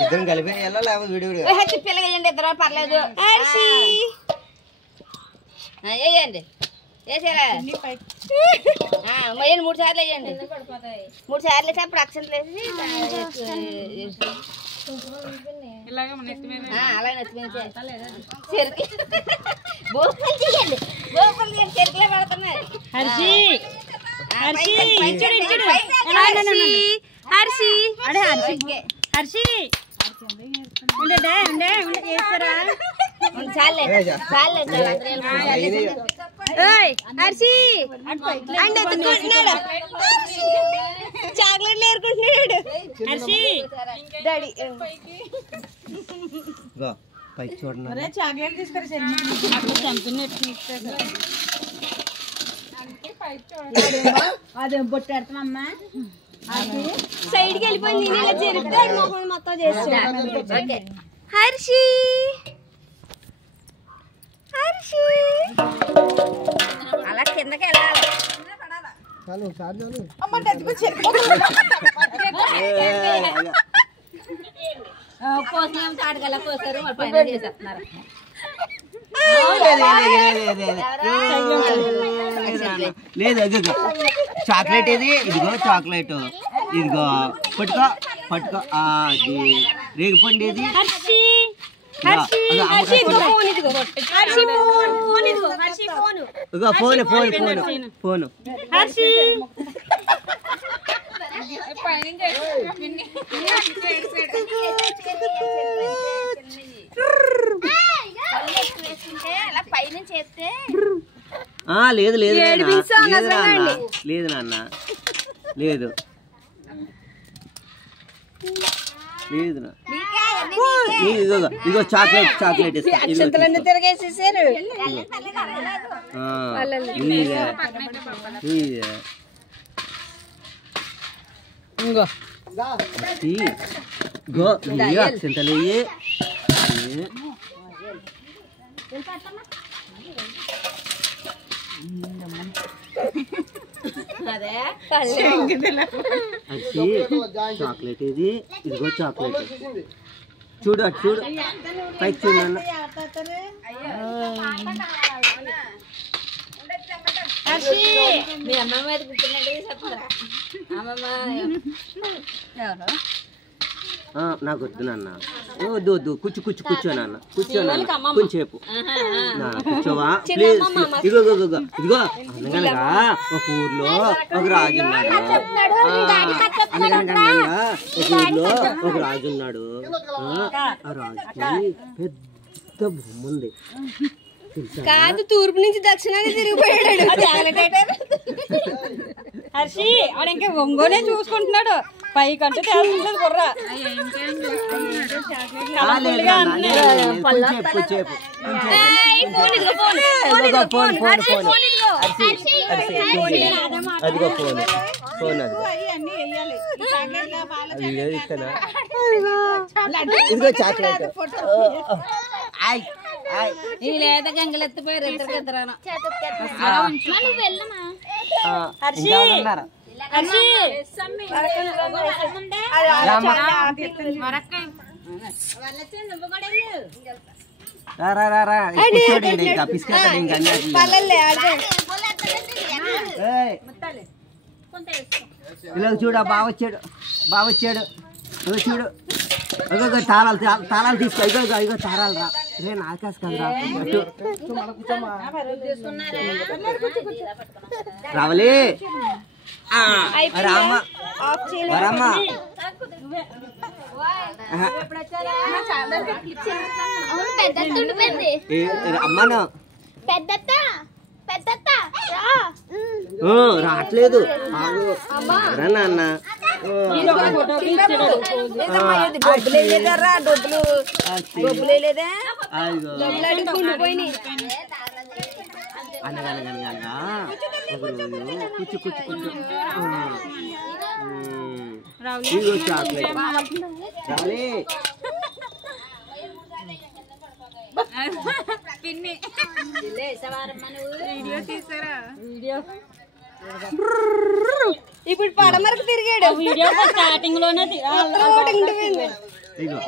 ఇద్దరు కలిపి లేకపోతే విడివిడిగా పిల్లగేయండి ఇద్దరు పర్లేదు వేయండి వేసారా 3 సార్లు వేయండి 3 సార్లు వేసి అప్పుడు అక్షంతలు వేసి అలాగే నెత్తిమీద చెరుకు బోపలు తీయండి చెరుకులే పడుతున్నాయి చాక్లెట్లు ఏరుకుంటున్నాడు డాడీ పైకి చూడండి చాక్లెట్ తీసుకురా అదే బొట్టు పెడతామమ్మా సైడ్కి వెళ్ళిపోయింది నేను ఇలా జరిపితే మొహం మొత్తం చేస్తాను హర్షి హర్షి అలా కిందకి వెళ్ళాలి కోసిన తాడుగల కోసారు మరి పైన చేసేస్తున్నారు లేదు అదిగో చాక్లెట్ ఇది ఇదిగో చాక్లెట్ ఇదిగో పట్టుకో పట్టుకో అది రేగిపండి ఇది ఫోన్ ఫోన్ ఫోన్ ఫోన్ లేదు లేదు లేదు నాన్న లేదు లేదు ఇదిగో చాక్లెట్ చాక్లెట్ అక్షంతలన్నీ తిరగేసేసారు ఇంకో అక్షంతలు చాక్లెట్ ఇది ఇదిగో చాక్లెట్ చూడు అటు చూడు పైకి చూడు మీ అమ్మమ్మ మీద కూర్చున్నట్టు చెప్తారా అమ్మమ్మ నాకు వద్దు నాన్న వద్దు వద్దు కూర్చో కూర్చో కూర్చో నాన్న కూర్చో నాన్న కొంచెంసేపు కూర్చోవా ప్లీజ్ ఇదిగో ఇదిగో ఇదిగో అనగనగా ఒక ఊర్లో ఒక రాజు ఉన్నాడు అనగనగా ఒక ఊర్లో ఒక రాజు ఉన్నాడు ఆ రాజుకి పెద్ద బొమ్మ ఉంది కాదు తూర్పు నుంచి దక్షిణానికి తిరిగిపోయాడు హర్షి వాడు ఇంకా ఒంగోనే చూసుకుంటున్నాడు పైకంటే తేలుతుంది బుర్ర అదిగో ఫోన్ ఫోన్ ఇదిగో చాక్లెట్ లేదా గంగలు ఎత్తిపోయారు ఇద్దరు ఇలా చూడు బాగా వచ్చాడు బాగా వచ్చాడు చూడు తాళాలు తాళాలు తీసుకో ఇగో ఇగో తాళాలు రా రే నాకేసి కదా రావలి రామ వరమ్మ అమ్మను రావట్లేదు నాన్న అనగనగనగా కూర్చు కూర్చు కూర్చు ఇదిగో చాక్లెట్ రాలే పిన్ని వీడియో తీసారా ఇప్పుడు పడమరకు తిరిగాడు వీడియో స్టార్టింగ్ లోనే ఇగో